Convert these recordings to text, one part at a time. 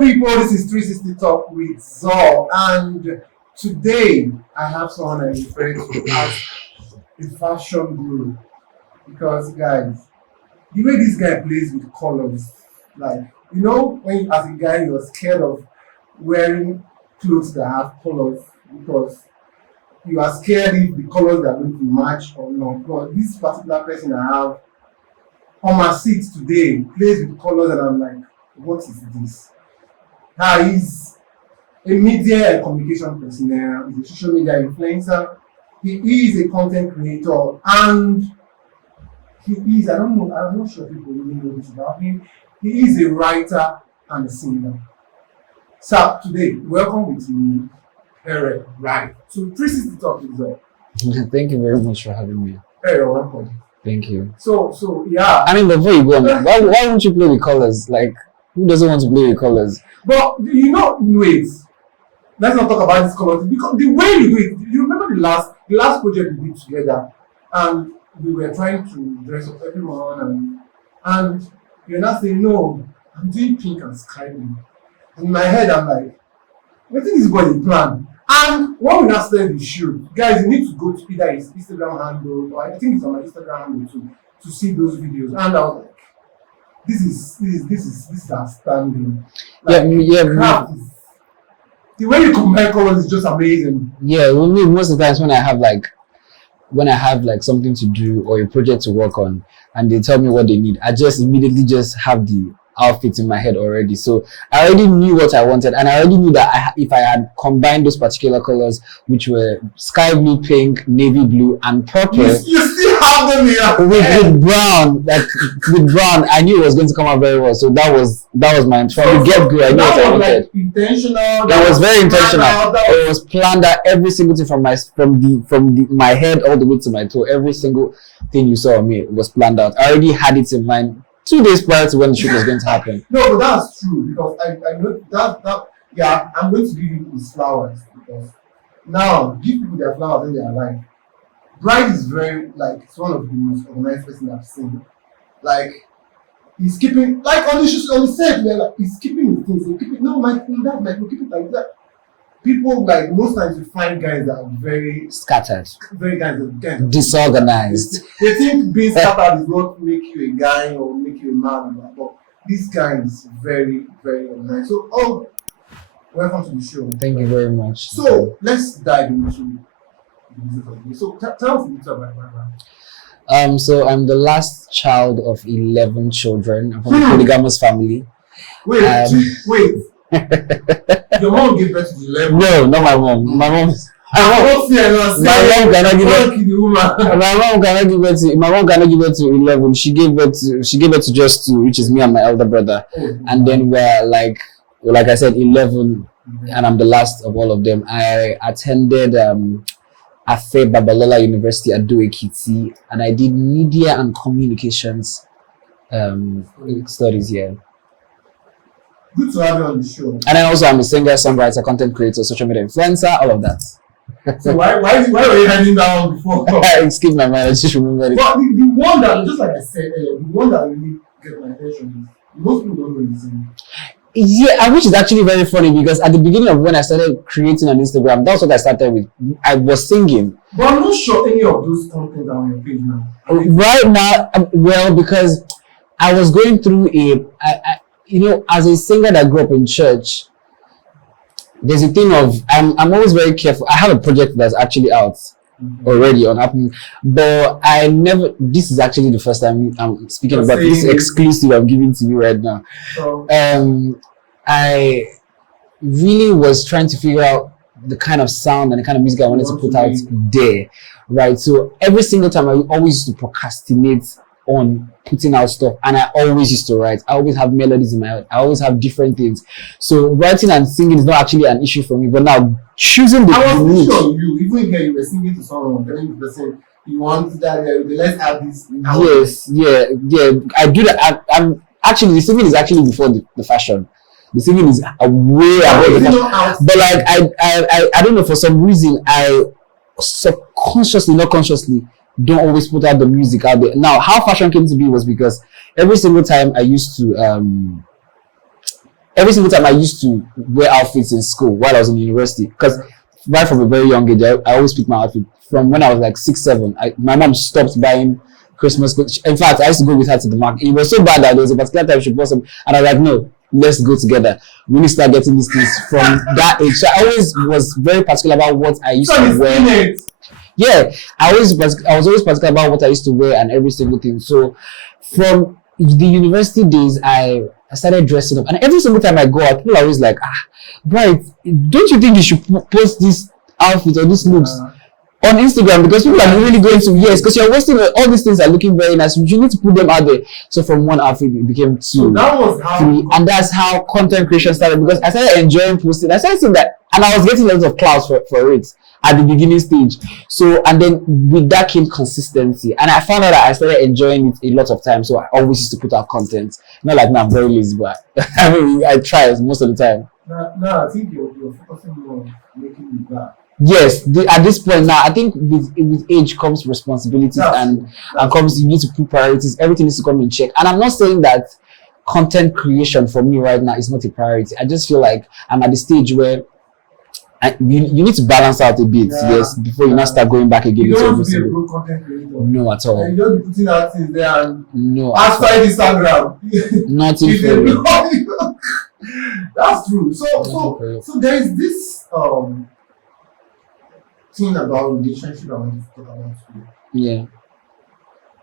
people, this is 360 Talk with Zor, and today I have someone I'm referring to as a fashion guru. Because, guys, the way this guy plays with colors, like, when as a guy you're scared of wearing clothes that have colors because you are scared if the colors are going to match or not. But this particular person I have on my seat today plays with colors, and I'm like, what is this? He's a media and communication personnel, he's a social media influencer, he is a content creator, and he is, I'm not sure people really know this about him, he is a writer and a singer. So today, welcome with me, Eric, right? So 360 Talk is up. Thank you very much for having me. Eric, welcome. Thank you. So yeah. I mean, before you go, why won't you play with colors? Like, who doesn't want to play with colors? But wait. Let's not talk about this colors because the way you do it. You remember the last project we did together, and we were trying to dress up everyone, and you're not saying no. I'm doing pink and sky blue. In my head, I'm like, I think this is what you plan. And when we now started the shoot, guys, you need to go to either his Instagram handle, or I think it's on my Instagram handle too, to see those videos. And I was like, this is outstanding. Like, craft is, the way you combine colors is just amazing. Yeah, most of the times when I have something to do or a project to work on, and they tell me what they need, I just immediately just have the outfits in my head already. So I already knew what I wanted, and I already knew that if I had combined those particular colors, which were sky blue, pink, navy blue, and purple, you still have them here with brown, I knew it was going to come out very well. So that was my from the get-go. I knew what I wanted. Like intentional. It was very intentional. It was planned out, every single thing from my head all the way to my toe. Every single thing you saw of me was planned out. I already had it in mind 2 days prior to when the shoot was going to happen. No, but that's true because I know that yeah, I'm going to give you his flowers because now give people their flowers when they are alive. Bride is very it's one of the most organized person I've seen. Like he's keeping on the set, man, he's keeping his things. Keep it, no, we'll keep it like that. People most times you find guys that are very scattered, very guys disorganized. They think being scattered is not make you a guy or make you a man, but this guy is very, very organized. So, welcome to the show. Thank you very much. So let's dive into the music of the day. So tell us a little about your background. So I'm the last child of 11 children. I'm from a polygamous family. Wait. Your mom gave birth to the 11? No, not my mom. My mom cannot give birth to 11. She gave birth to just 2, which is me and my elder brother. And then we're like I said, 11, and I'm the last of all of them. I attended Afe Babalola University at Zor-Akekue, and I did media and communications studies here. Good to have you on the show. And then also I'm a singer, songwriter, content creator, social media influencer, all of that. So why were you handing that one before? I skipped my mind, I just remembered it. But the one that, just like I said earlier, the one that really gets my attention is most people don't know the same. Yeah, which is actually very funny because at the beginning of when I started creating on Instagram, that's what I started with. I was singing. But I'm not sure any of those content are on your page now. Right now, well, because I was going through as a singer that grew up in church, there's a thing of I'm always very careful. I have a project that's actually out already on Apple, but I never. This is actually the first time I'm speaking about this exclusive I'm giving to you right now. I really was trying to figure out the kind of sound and the kind of music I wanted to put out there, right? So every single time I always used to procrastinate on putting out stuff, and I always used to write. I always have melodies in my head. I always have different things. So writing and singing is not actually an issue for me, but now choosing the I was sure even here you were singing to someone, telling the person you want that, let's have this. Yes, yeah. I do that. I'm actually, the singing is actually before the fashion. The singing is way above the fashion. But I don't know, for some reason I subconsciously, not consciously, don't always put out the music out there. Now, how fashion came to be was because every single time I used to every single time I used to wear outfits in school while I was in university, because right from a very young age, I always pick my outfit. From when I was like 6, 7, my mom stopped buying Christmas clothes. In fact, I used to go with her to the market. It was so bad that there was a particular time she bought some, and I was like, no, let's go together. We need to start getting these things from that age. So I always was very particular about what I used to wear. Yeah, I was always particular about what I used to wear and every single thing. So from the university days, I started dressing up, and every single time I go out, people are always like, Bright, don't you think you should post this outfit or these looks on Instagram, because people are really going to, yes, because you're wasting all these things are looking very nice. You need to put them out there. So from one outfit it became 2, So that was how 3, and that's how content creation started, because I started enjoying posting. I started seeing that, and I was getting lots of clouds for it at the beginning stage. So, and then with that came consistency, and I found out that I started enjoying it a lot of times. So I always used to put out content. Not like now I'm very lazy, but I mean I try most of the time. Now I think you're focusing more on making it back. Yes, at this point now, I think with age comes responsibilities, and comes, you need to put priorities. Everything needs to come in check. And I'm not saying that content creation for me right now is not a priority. I just feel like I'm at the stage where you need to balance out a bit, yes, before you not start going back again. You don't want to be a good content creator. No, at all. You don't be putting out things there and no, outside Instagram. Nothing for you. That's true. So there is this thing about relationship I want to talk about today. Yeah.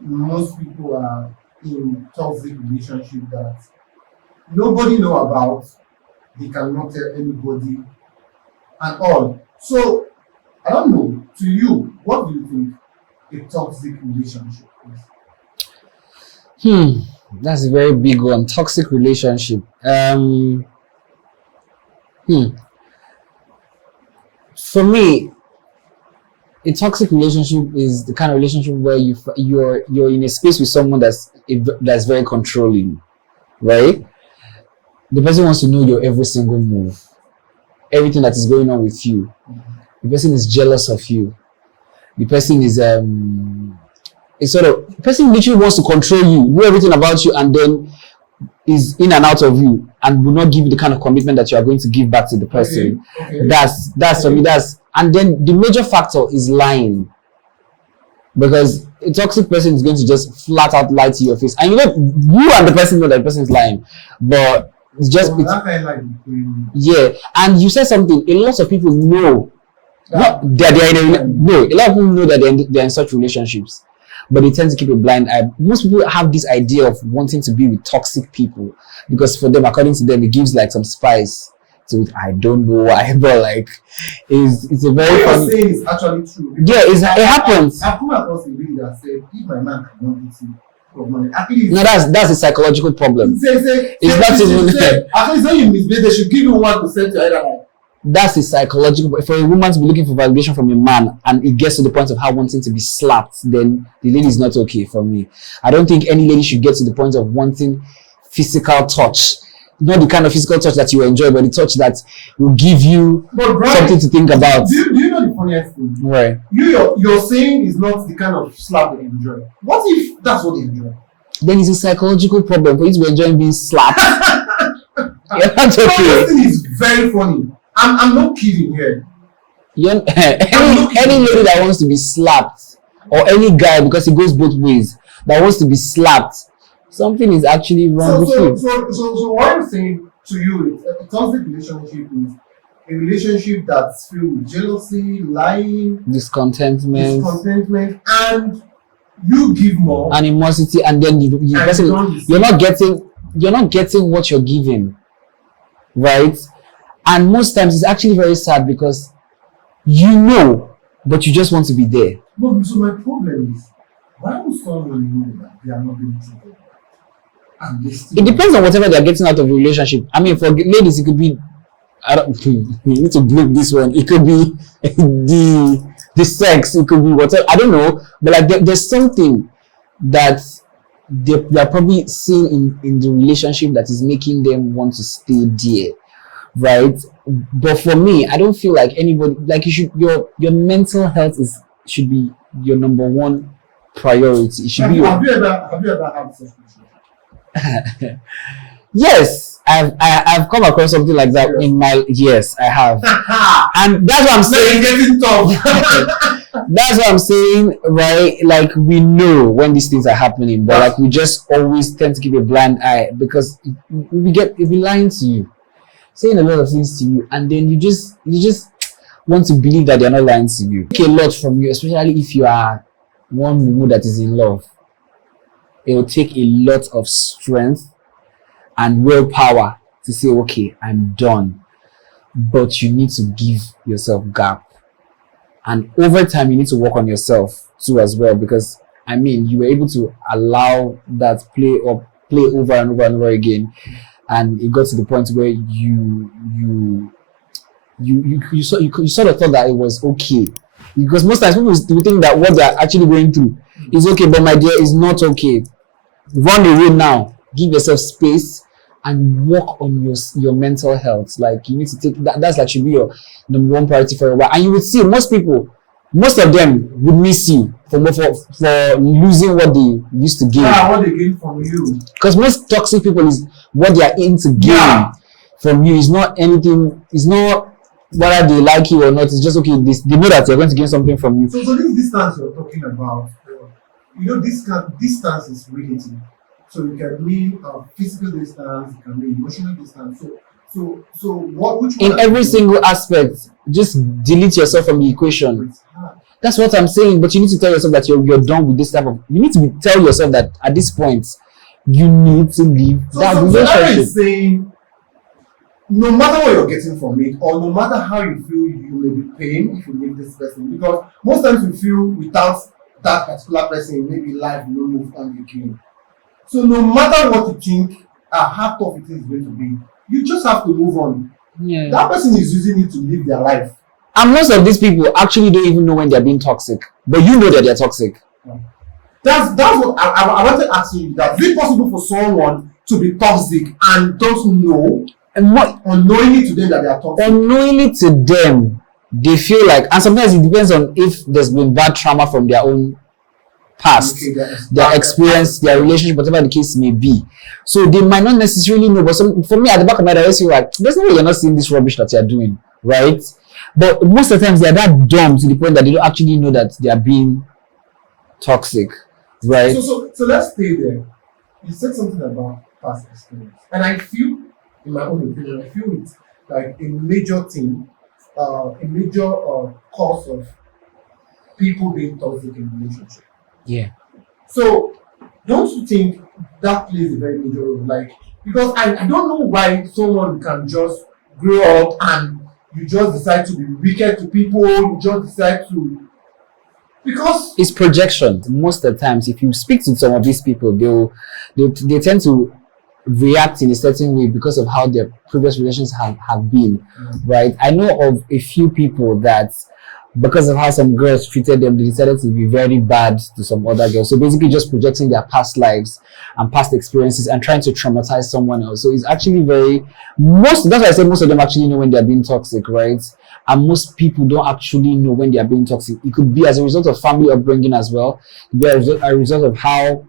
Most people are in toxic relationship that nobody know about. They cannot tell anybody and all. So I don't know. To you, what do you think a toxic relationship is? That's a very big one. Toxic relationship. For me, a toxic relationship is the kind of relationship where you're in a space with someone that's very controlling, right? The person wants to know your every single move, everything that is going on with you. The person is jealous of you. The person is the person literally wants to control you, know everything about you, and then is in and out of you, and will not give you the kind of commitment that you are going to give back to the person. Okay. That's for me. And then the major factor is lying, because a toxic person is going to just flat out lie to your face, and you and the person know that the person is lying, but it's just yeah. And you said something. A lot of people know that they're in a lot of people know that they're in such relationships, but they tend to keep a blind eye. Most people have this idea of wanting to be with toxic people because for them, according to them, it gives like some spice to it. I don't know why, but like it's a very funny. What you're saying is actually true. Yeah, it happens. I've come across a lady that said, if my man cannot beat you, at least, no, that's a psychological problem. It's not even. At least when you misbehave, they should give you 1% to either like. That's a psychological. For a woman to be looking for validation from a man, and it gets to the point of her wanting to be slapped, then the lady is not okay for me. I don't think any lady should get to the point of wanting physical touch. Not the kind of physical touch that you enjoy, but the touch that will give you something to think about. Do you know the funniest thing? Right. You're saying is not the kind of slap they enjoy. What if that's what they enjoy? Then it's a psychological problem for you to be enjoying being slapped. You're not okay. This thing is very funny. I'm not kidding here. Any lady that wants to be slapped, or any guy, because it goes both ways, that wants to be slapped, something is actually wrong with you. So what I'm saying to you is a toxic relationship is a relationship that's filled with jealousy, lying, discontentment, and you give more animosity, and then you're not getting what you're giving, right? And most times it's actually very sad because but you just want to be there. No, so my problem is, why would someone know that they are not being treated? It depends on whatever they're getting out of the relationship. I mean, for ladies, it could be, you need to blip this one. It could be the sex. It could be whatever. I don't know. But like there's something that they're probably seeing in the relationship that is making them want to stay there. Right? But for me, I don't feel like anybody, like your mental health should be your number one priority. It should be have you ever had such Yes, I've come across something like that in my yes, I have. And that's what I'm saying. Getting tough. That's what I'm saying, right? Like we know when these things are happening, but like we just always tend to keep a blind eye because if we lying to you, saying a lot of things to you, and then you just want to believe that they're not lying to you. Take a lot from you, especially if you are one mumu that is in love. It will take a lot of strength and willpower to say, okay, I'm done. But you need to give yourself gap. And over time, you need to work on yourself too as well. Because, I mean, you were able to allow that play over and over and over again. And it got to the point where you sort of thought that it was okay. Because most times people think that what they're actually going through is okay, but my dear, is not okay. Run away now. Give yourself space and work on your mental health. Like you need to take that's like should be your number one priority for a while. And you would see most of them would miss you for losing what they used to gain. Yeah, what they gain from you. Because most toxic people is what they are in to gain from you. It's not anything. It's not whether they like you or not. It's just okay. They know that you're going to gain something from you. So this distance you're talking about, distance is relative. So it can mean physical distance, it can mean emotional distance. So which one? In every single aspect, just delete yourself from the equation. That's what I'm saying. But you need to tell yourself that you're done with this type of. You need to tell yourself that at this point, you need to leave that relationship. So is saying, no matter what you're getting from it, or no matter how you feel, you may be paying if you leave this person. Because most times we feel without that particular person, maybe life will move on again. So no matter what you think, how tough it is going to be, you just have to move on. Yeah. That person is using it to live their life. And most of these people actually don't even know when they're being toxic, but you know that they're toxic. That's what I wanted to ask you. That is it possible for someone to be toxic and don't know, and what unknowingly to them that they are toxic? Unknowingly to them, they feel like, and sometimes it depends on if there's been bad trauma from their own past, their experience, their relationship, whatever the case may be. So they might not necessarily know, but for me, at the back of my head, I feel like, there's no way you're not seeing this rubbish that you're doing, right? But most of the times, they're that dumb to the point that they don't actually know that they are being toxic, right? So let's stay there. You said something about past experience. And I feel, in my own opinion, I feel it's like a major thing, a major cause of people being toxic in relationships. Yeah. So, don't you think that plays a very major role? Like, because I don't know why someone can just grow up and you just decide to be wicked to people, you just decide to. Because it's projection. Most of the times, if you speak to some of these people, they tend to react in a certain way because of how their previous relations have been, right? I know of a few people that because of how some girls treated them, they decided to be very bad to some other girls. So basically just projecting their past lives and past experiences and trying to traumatize someone else. So it's actually that's why I say most of them actually know when they're being toxic, right? And most people don't actually know when they're being toxic. It could be as a result of family upbringing as well. It could be as a result of how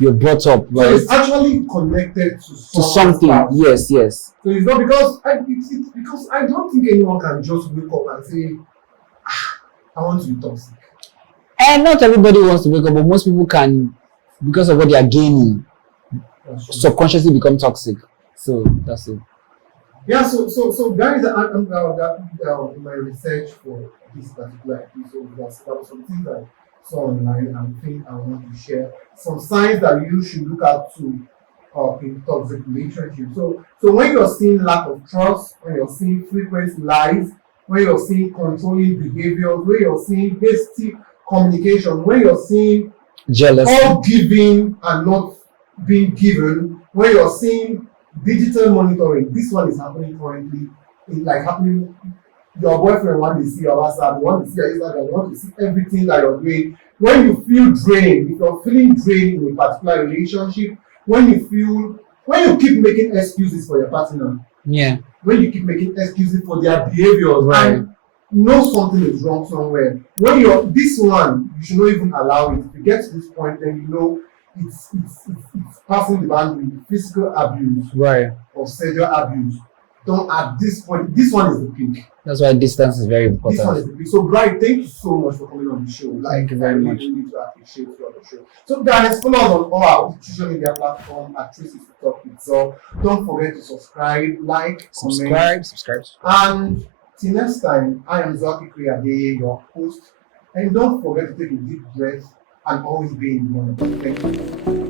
you're brought up, right? So it's actually connected to something. Yes. So it's not because because I don't think anyone can just wake up and say, I want to be toxic. And not everybody wants to wake up, but most people can, because of what they are gaining, subconsciously become toxic. So that's it. Yeah, so guys, in my research for this particular episode, there was some things I saw online and think I want to share. Some signs that you should look at to in toxic relationships. So when you're seeing lack of trust, when you're seeing frequent lies, when you're seeing controlling behavior, when you're seeing hasty communication, when you're seeing jealousy, all giving and not being given, when you're seeing digital monitoring, this one is happening currently. It's like happening. Your boyfriend wants to see your WhatsApp, you want to see your Instagram, you want to see everything that you're doing. When you feel drained, if you're feeling drained in a particular relationship, when you keep making excuses for your partner, when you keep making excuses for their behaviors, right, and you know something is wrong somewhere. When you're this one, you should not even allow it. If you get to this point, then you know it's passing the boundary. Physical abuse Right. or sexual abuse. Don't at this point. This one is the peak. That's why distance is very This one is important. the peak. So, Brian, thank you so much for coming on the show. Like, Thank you very I much. really need to appreciate you on the show. So, guys, follow us on all our social media platforms at 360 Talk with Zor. Don't forget to subscribe, like, comment, Subscribe. and till next time. I am Zor-Akekue, your host. And don't forget to take a deep breath and always be in the moment. Thank you.